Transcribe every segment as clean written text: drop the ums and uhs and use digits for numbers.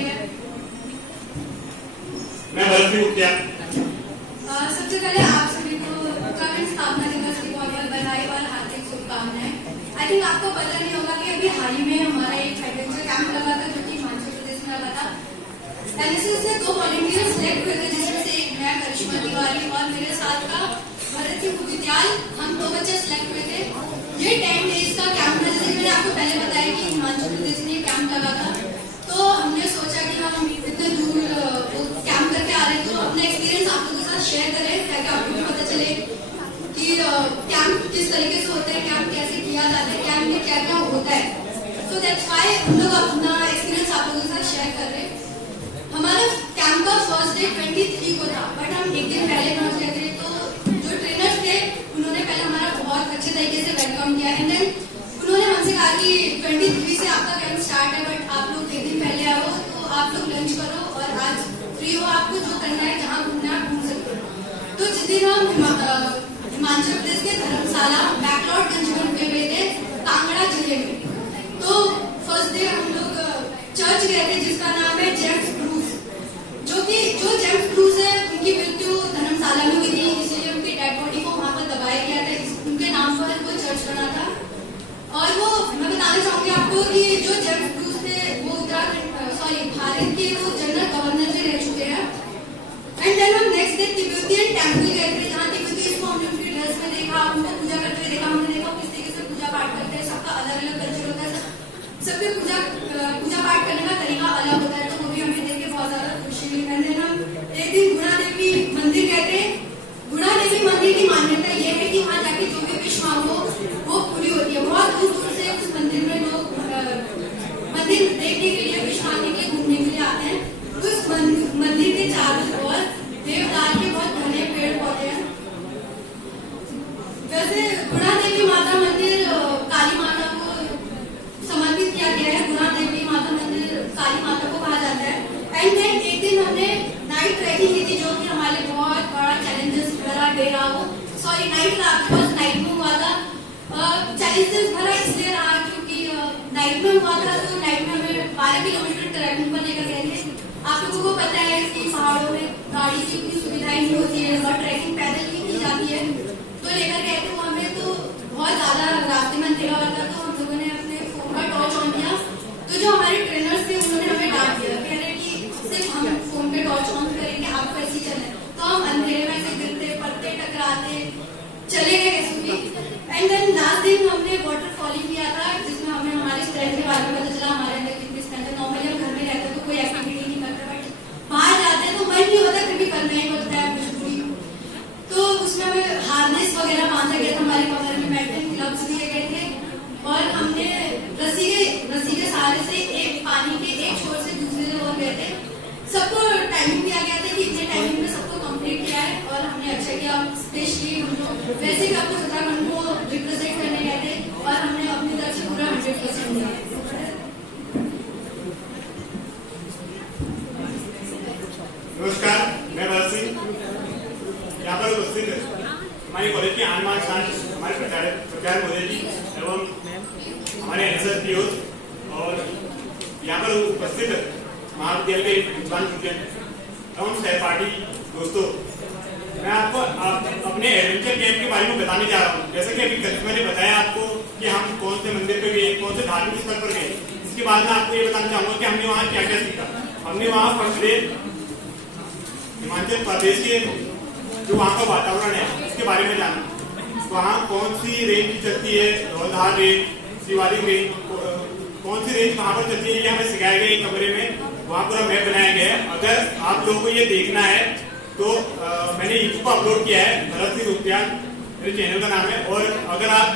है। मैं भरत सिंह गुप्ता। सबसे पहले आप सभी को उत्तराखंड स्थापना दिवस की बहुत बहुत बधाई और हार्दिक शुभकामनाएं। आई थिंक आपको पता नहीं होगा कि अभी हाल ही में हमारा एक एडवेंचर कैंप लगा था जो कि हिमाचल प्रदेश में लगा था। एनएसएस से 2 वॉलंटियर सिलेक्ट हुए थे, जिसमें से एक मैं करिश्मा तिवारी और मेरे साथ का भरत सिंह गुप्ता। हम 2 बच्चे सिलेक्ट हुए थे। ये 10 डेज का कैंप था, जैसे मैंने आपको पहले बताया कि हिमाचल प्रदेश में कैंप लगा था। तो हमने सोचा कि हम इतने दूर कैंप करके आ रहे हैं तो अपना एक्सपीरियंस आप लोगों के साथ शेयर करें ताकि आपको भी पता चले कि कैंप किस तरीके से होता है, कैंप कैसे किया जाता है, कैंप में क्या क्या होता है। सो दैट्स व्हाई हम लोग अपना एक्सपीरियंस आप लोगों के साथ शेयर कर रहे हैं। हमारा कैंप का फर्स्ट डे 23 को था, बट हम एक दिन पहले पहुंच गए थे। तो जो ट्रेनर्स थे उन्होंने पहले हमारा बहुत अच्छे तरीके से वेलकम किया एंड देन उन्होंने हमसे कहा कि 23 से आपका कैंप स्टार्ट है, बट आप लोग एक दिन पहले आओ तो आप लोग लंच करो और आज फ्री हो, आपको जो करना है जहाँ घूमना है घूम सकते हो। तो जिस दिन हम हिमाचल प्रदेश के धर्मशाला बैकलॉट में रुके हुए थे कांगड़ा जिले में। तो फर्स्ट डे हम लोग चर्च गए थे जिसका नाम है जेम्स ब्रूस, जो जेम्स ब्रूस है उनकी मृत्यु धर्मशाला में हुई थी, इसलिए उनकी डेड बॉडी को वहां पर दबाया गया था। उनके नाम पर वो चर्च बना था। और वो मैं बताना चाहूंगी आपको कि जो जेम्स ब्रूस थे वो भारत के वो जनरल गवर्नर भी रह चुके हैं। एंड देन हम नेक्स्ट डे तिब्बतियन टेंपल गए थे, जहाँ तिब्बतीज को हमने उनकी ड्रेस में देखा, उनको पूजा करते हुए देखा। हमने देखा किस तरीके से पूजा पाठ करते हैं, सबका अलग अलग कल्चर होता है, सबके पूजा पाठ करने का तरीका अलग होता है। तो वो भी हमें देख के बहुत ज्यादा खुशी हुई। एंड देन हम एक दिन गुणा देवी मंदिर गए थे। गुणा देवी मंदिर की मान्यता ये है कि वहाँ जाके जो भी विश मांगो वो पूरी होती है। बहुत दूर दूर से उस मंदिर में लोग मंदिर देखने के लिए, विश मांगने के लिए, घूमने के लिए आते हैं। तो इस मंदिर के चारों ओर देवदार के बहुत घने पेड़ पौधे हैं। वैसे गुणा देवी माता मंदिर काली माता को समर्पित किया गया है। गुणा देवी माता मंदिर काली माता को कहा जाता है। एंड देन एक दिन हमने नाइट ट्रैकिंग की थी, जो कि हमारे बहुत बड़ा चैलेंजेस भरा डे रहा। वो नाइट में हुआ था। चैलेंजेस भरा इसलिए रहा क्योंकि नाइट में हुआ था, तो नाइट में हमें 12 किलोमीटर ट्रैकिंग पर लेकर गए थे। आप लोगों को पता है कि पहाड़ों में गाड़ी की उतनी सुविधाएं नहीं होती है और ट्रैकिंग पैदल ही की जाती है। तो लेकर गए थे वो हमें, तो बहुत ज्यादा रास्ते में अंधेरा हुआ था। तो हम लोगों ने अपने फोन का टॉर्च ऑन किया। तो जो हमारे ट्रेनर्स थे उन्होंने हमें डांट दिया, कह रहे कि सिर्फ हम फोन पे टॉर्च ऑन करेंगे, आपको ऐसे ही चलना है। तो हम अंधेरे में से गिरते पत्ते टकराते चले गए ऐसे भी। एंड देन लास्ट दिन हमने वाटरफॉलिंग किया था, जिसमें हमें हमारे स्ट्रेंथ के बारे में पता चला। हमारे अंदर कितनी स्ट्रेंथ है। नॉर्मली हम घर में रहते तो कोई एक्टिविटी नहीं करते, बट बाहर जाते हैं तो मन नहीं होता, फिर भी करना ही होता है मजबूरी। तो उसमें हमें हार्नेस वगैरह बांधा गया था, हमारे कमर में मेटल ग्लव्स दिए गए थे और हमने रस्सी के सहारे से एक पानी के एक छोर से दूसरे ओर गए थे। सबको टाइमिंग दिया गया था कि इतने टाइमिंग में सबको कंप्लीट किया है और हमने अच्छा किया। स्पेशली हम लोग वैसे भी आपको उत्तराखंड को रिप्रेजेंट करने गए थे और हमने अपनी तरफ से पूरा 100% दिया। नमस्कार, मैं भरत सिंह। यहाँ पर उपस्थित हमारी कॉलेज के आनमान शान हमारे प्राचार्य महोदय जी एवं हमारे एनएसएस पीओ और यहाँ पर उपस्थित महाविद्यालय के विद्वान एवं सहपाठी दोस्तों, मैं आपको अपने एडवेंचर कैंप के बारे में बताने जा रहा हूँ। जैसे कि अभी करिश्मा ने बताया आपको कि हम कौन से मंदिर पे गए, कौन से धार्मिक स्थल पर गए। इसके बाद मैं आपको ये बताना चाहूंगा कि हमने वहाँ क्या क्या सीखा। हमने वहाँ फर्स्ट डे हिमाचल प्रदेश के जो वहाँ का वातावरण है उसके बारे में जाना। वहाँ कौन सी रेंज चलती है, धौलधार रेंज, शिवालिक रेंज, कौन सी रेंज कहाँ पर चलती है, ये हमें सिखाया गया। एक कमरे में वहाँ पूरा मैप बनाया गया है। अगर आप लोगों को ये देखना है तो मैंने यूट्यूब पर अपलोड किया है, भरत सिंह गुप्ता मेरे चैनल का नाम है। और अगर आप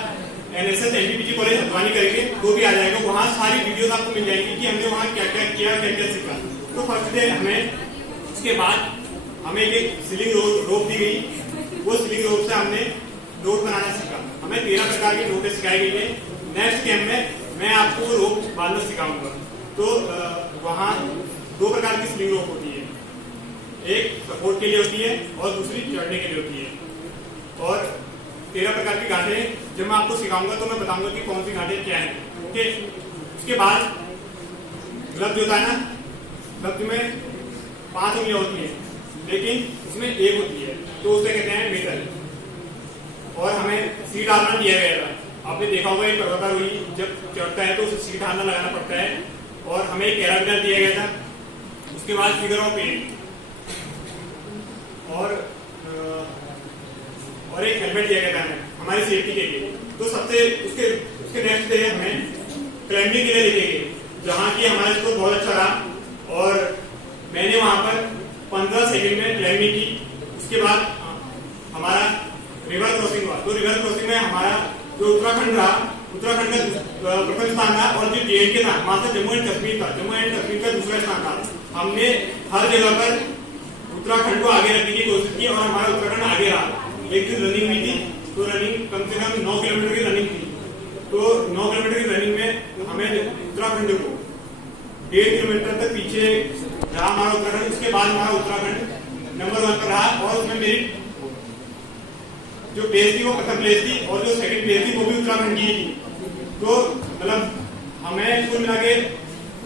एनएसएस एनटीपीजी कॉलेज हल्द्वानी करेंगे तो भी आ जाएगा, वहाँ सारी वीडियोस आपको मिल जाएगी कि हमने वहाँ क्या क्या किया, क्या क्या सीखा। तो फर्स्ट डे हमें, उसके बाद हमें एक सीलिंग रोप दी गई। वो सीलिंग रोप से हमने नोट बनाना सीखा। हमें 13 प्रकार की नोटें सिखाई गई है। नेक्स्ट कैंप में मैं आपको रोप बांधना सिखाऊंगा। तो वहाँ 2 प्रकार की स्लिंग रोप होती है, एक सपोर्ट के लिए होती है और दूसरी चढ़ने के लिए होती है। और 13 प्रकार की घाटें जब मैं आपको सिखाऊंगा तो मैं बताऊंगा कि कौन सी घाटें क्या है। ओके, उसके बाद ग्लव्स होता है ना, शब्द में 5 उंगलियां होती हैं, लेकिन उसमें एक होती है, तो उसे कहते हैं मीटर। और हमें सीट डालना दिया गया था। आपने देखा होगा एक पर्वतारोही जब चढ़ता है तो उसे सीट हारना लगाना पड़ता है, और हमें एक कैराबिनर दिया गया था। उसके बाद फिगर ऑफ पेन और एक हेलमेट दिया गया था हमें हमारी सेफ्टी के लिए। तो सबसे उसके नेक्स्ट डे हमें क्लाइंबिंग के लिए लेके गए, जहाँ की हमारा स्कोर बहुत अच्छा रहा और मैंने वहां पर 15 सेकंड में क्लाइंबिंग की। उसके बाद हमारा रिवर क्रॉसिंग हुआ, तो रिवर क्रॉसिंग में हमारा जो उत्तराखंड रहा, उत्तराखंड का प्रथम स्थान था, और जो JNK था वहां से जम्मू एंड कश्मीर था, जम्मू एंड कश्मीर का दूसरा स्थान था। हमने हर जगह पर उत्तराखंड को आगे रखने की कोशिश की और हमारा उत्तराखंड आगे रहा। एक दिन रनिंग हुई थी, तो रनिंग कम से कम 9 किलोमीटर की रनिंग थी। तो 9 किलोमीटर की रनिंग में हमें उत्तराखंड को 1.5 किलोमीटर तक पीछे रहा हमारा उत्तराखंड। उसके बाद हमारा उत्तराखंड नंबर 1 पर रहा, और उसमें मेरी जो प्लेस थी वो प्रथम प्लेस थी, और जो सेकंड प्लेस थी वो भी उत्तराखंड की थी। तो मतलब हमें कुल मिला के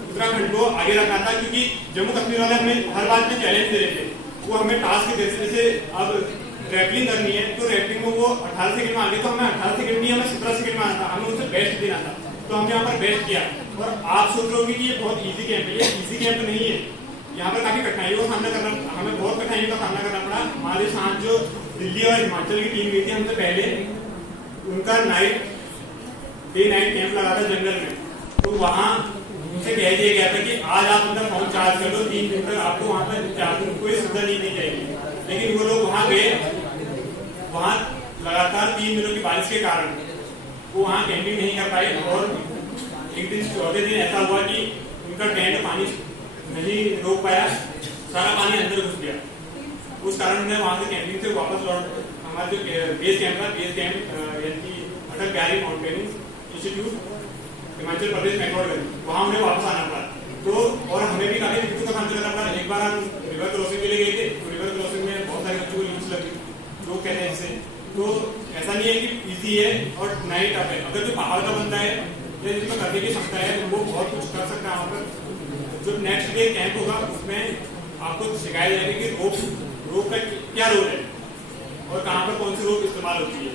उत्तराखंड को आगे रखना था, क्योंकि जम्मू कश्मीर वाले हमें हर बात में चैलेंज दे रहे थे। वो हमें टास्क देते थे, जैसे अब रैपलिंग करनी है तो रैपलिंग में वो 18 सेकंड में आगे, तो हमें 18 सेकंड नहीं, हमें 17 सेकंड में आना था, हमें उससे बेस्ट देना था। तो हमने यहाँ पर बेस्ट किया। और आप सोच रहे होंगे कि ये बहुत इजी कैंप है, ये इजी कैंप नहीं है। यहाँ पर काफी कठिनाइयों का सामना करना, हमें बहुत कठिनाइयों का सामना करना पड़ा। हमारे साथ जो दिल्ली और हिमाचल की टीम गई थी हमसे पहले, उनका डे नाइट कैंप लगा था जंगल में। तो वहाँ उनसे कह दिया गया था कि आज आप अंदर फोन चार्ज कर लो, 3 दिन तक आपको वहां पर चार्जिंग कोई सुविधा नहीं दी जाएगी। लेकिन वो लोग वहां गए, वहां लगातार 3 दिनों की बारिश के कारण वो वहां कैंपिंग नहीं कर पाए, और एक दिन चौथे दिन ऐसा हुआ कि उनका टेंट पानी नहीं रोक पाया, सारा पानी अंदर घुस गया। उस कारण उन्हें वहां से कैंपिंग से वापस लौट, हमारा जो बेस कैंप था, बेस कैंप यानी अटल बिहारी माउंटेनिंग इंस्टीट्यूट हिमाचल प्रदेश मैक्लोडगंज, वहां उन्हें वापस आना पड़ा। तो और हमें भी काफी दिक्कतों का सामना करना पड़ा। एक बार हम रिवर क्रॉसिंग के लिए गए थे, तो रिवर क्रॉसिंग में बहुत सारे बच्चों को लीड्स लगी, लोग कहते हैं इससे। तो ऐसा नहीं है कि इजी है और नाइट टफ है। अगर जो पहाड़ का बंदा है या जिसमें करने की क्षमता है तो वो बहुत कुछ कर सकता है। वहाँ पर जो नेक्स्ट डे कैंप होगा उसमें आपको सिखाया जाएगा कि रोप का क्या रोल है और कहाँ पर कौन सी रोप इस्तेमाल होती है।